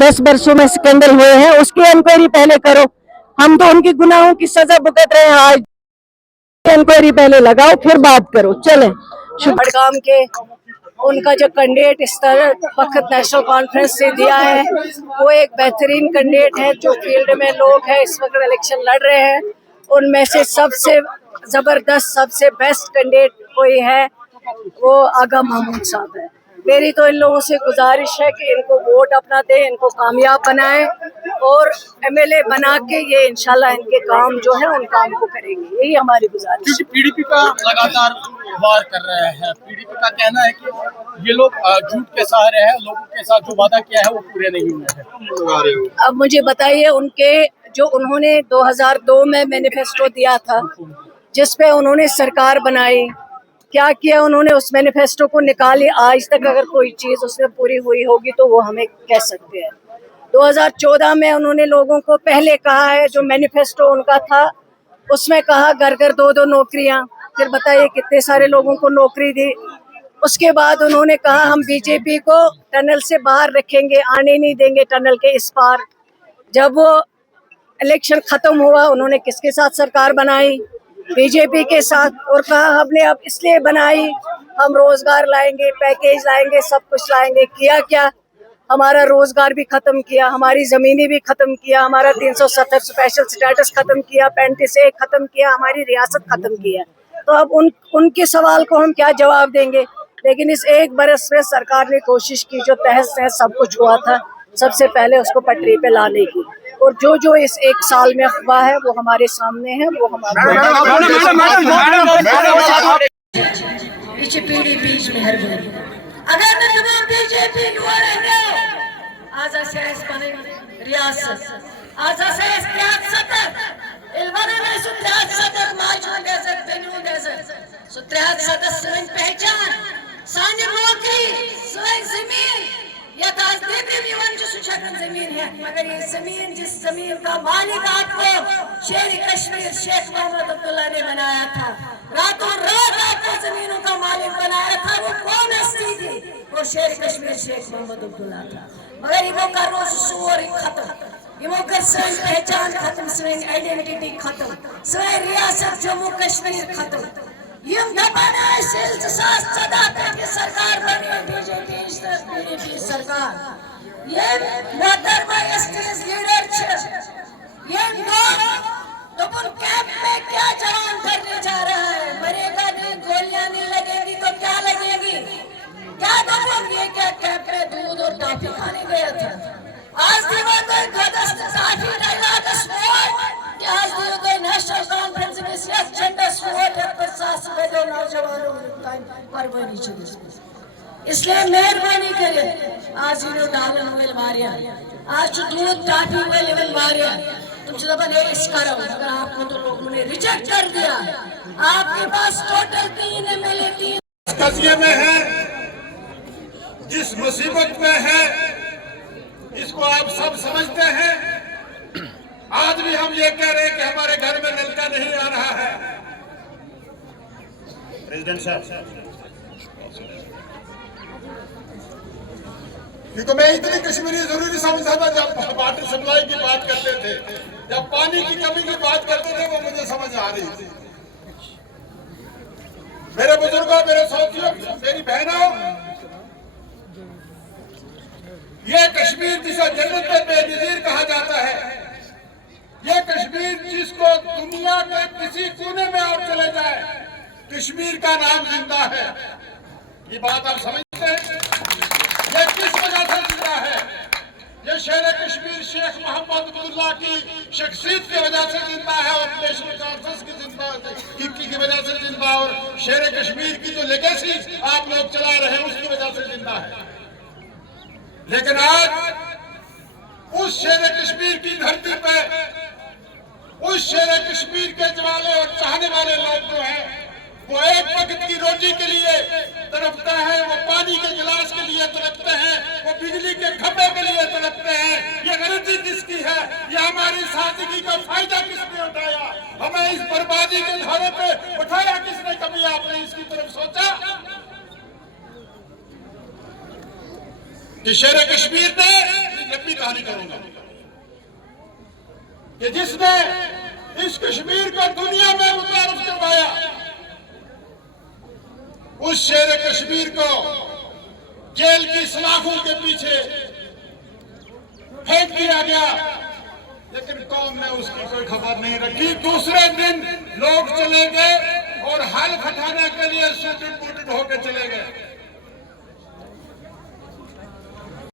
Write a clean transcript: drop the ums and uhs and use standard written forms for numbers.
10 वर्षों में स्कैंडल हुए हैं उसकी इंक्वायरी पहले करो। हम तो उनकी गुनाहों की सजा भुगत रहे हैं, आज इंक्वायरी पहले लगाओ फिर बात करो। चले बड़गाम के उनका जो कैंडिडेट इस तरह वक्त नेशनल कॉन्फ्रेंस से दिया है वो एक बेहतरीन कैंडिडेट है। जो फील्ड में लोग हैं इस वक्त इलेक्शन लड़ रहे हैं उनमें से सबसे ज़बरदस्त सबसे बेस्ट कैंडिडेट कोई है वो आगा महमूद साहब है। मेरी तो इन लोगों से गुजारिश है कि इनको वोट अपना दें, इनको कामयाब बनाएं और एमएलए बना के ये इंशाल्लाह इनके काम जो है उन काम को करेंगे, यही हमारी गुजारिश है। क्योंकि पीडीपी का लगातार वार कर रहे हैं, पीडीपी का कहना है कि ये लोग झूठ के सहारे हैं, लोगों के साथ जो वादा किया है वो पूरे नहीं हुए हैं। अब मुझे बताइए उनके जो उन्होंने 2002 में मैनिफेस्टो दिया था जिस पे उन्होंने सरकार बनाई, क्या किया उन्होंने उस मैनिफेस्टो को निकाली, आज तक अगर कोई चीज़ उसमें पूरी हुई होगी तो वो हमें कह सकते हैं। 2014 में उन्होंने लोगों को पहले कहा है जो मैनिफेस्टो उनका था उसमें कहा घर घर 2-2 नौकरियां, फिर बताइए कितने सारे लोगों को नौकरी दी। उसके बाद उन्होंने कहा हम बीजेपी को टनल से बाहर रखेंगे, आने नहीं देंगे टनल के इस पार। जब वो इलेक्शन खत्म हुआ उन्होंने किसके साथ सरकार बनाई? बीजेपी के साथ, और कहा हमने अब इसलिए बनाई हम रोजगार लाएंगे, पैकेज लाएंगे, सब कुछ लाएंगे। किया क्या? हमारा रोजगार भी खत्म किया, हमारी जमीनें भी खत्म किया, हमारा 370 स्पेशल स्टेटस खत्म किया, 35A खत्म किया, हमारी रियासत खत्म किया। तो अब उनके सवाल को हम क्या जवाब देंगे? लेकिन इस एक बरस में सरकार ने कोशिश की जो तहस नहस सब कुछ हुआ था सबसे पहले उसको पटरी पे लाने की, और जो इस एक साल में हुआ है वो हमारे सामने है, वो हमारे बीच में हर अगर मैं तुम्हें बीजेपी आज रियासत आज पहचान सानी नौकरी जमीन जमीन है, मगर ये जमीन जिस जमीन का मालिक आपको शेर कश्मीर शेख मोहम्मद अब्दुल्ला ने बनाया था, रातों रात आपको जमीनों का मालिक बनाया था, वो कौन हस्ती थी? वो शेर कश्मीर शेख मोहम्मद अब्दुल्ला था। मगर ये कर सोरी खत्म, ये कर सन पहचान खत्म, सन आइडेंटिटी खत्म, सन रियासत जम्मू कश्मीर खत्म। ये सरकार बनी बीजेपी सरकार, ये मोहतरमा लीडर ये कैंप में क्या जवान करने जा रहा है? मरेगा नहीं, गोलियां नहीं लगेगी तो क्या लगेगी? क्या देखोगे? क्या कैंप में दूध और टॉफी खाने गया था? आज नेशनल कॉन्फ्रेंस में इसलिए मेहरबानी करें आज डालन वेल मारिया आज दूध टाफी वेल मारिया तुमसे दबन है इस करो। अगर आपको तो लोगों ने रिजेक्ट कर दिया, आपके पास टोटल 3 MLA 3 कजिए में है, जिस मुसीबत में है इसको आप सब समझते हैं। आज भी हम ये कह रहे हैं कि हमारे घर में नलका नहीं आ रहा है। प्रेसिडेंट साहब, क्योंकि मैं इतनी कश्मीरी जरूरी समझता था जब वाटर सप्लाई की बात करते थे, जब पानी की कमी की बात करते थे, वो मुझे समझ आ रही थी। मेरे बुजुर्गों, मेरे साथियों, मेरी बहनों, ये कश्मीर जिसे जन्नत में बेनज़ीर कहा जाता है, ये कश्मीर जिसको दुनिया के किसी कोने में आप चले जाए कश्मीर का नाम जिंदा है। ये बात आप समझते हैं? ये किस वजह से जिंदा है? ये शेर कश्मीर शेख मोहम्मद अब्दुल्ला की शख्सियत की वजह से जिंदा है और नेशनल कॉन्फ्रेंस की वजह से जिंदा, और शेर कश्मीर की जो लेगेसी आप लोग चला रहे हैं उसकी वजह से जिंदा है। लेकिन आज उस शेर कश्मीर की धरती पे उस शेर कश्मीर के जवाले और चाहने वाले लोग जो हैं वो एक वक्त की रोटी के लिए तड़पते हैं, वो पानी के गिलास के लिए तड़पते हैं, वो बिजली के खंभे के लिए तड़पते हैं। ये गलती किसकी है? ये हमारी सादगी का फायदा किसने उठाया? हमें इस बर्बादी के धारे पे उठाया किसने? कभी आपने इसकी तरफ सोचा कि शेर कश्मीर ने लंबी कहानी करूंगा कि जिसने इस कश्मीर को दुनिया में मुतारफ करवाया, उस शेर कश्मीर को जेल की सलाखों के पीछे फेंक दिया गया, लेकिन कौम ने उसकी कोई खबर नहीं रखी। दूसरे दिन लोग चले गए और हल उठाने के लिए सूटिंग बूटिंग होकर चले गए।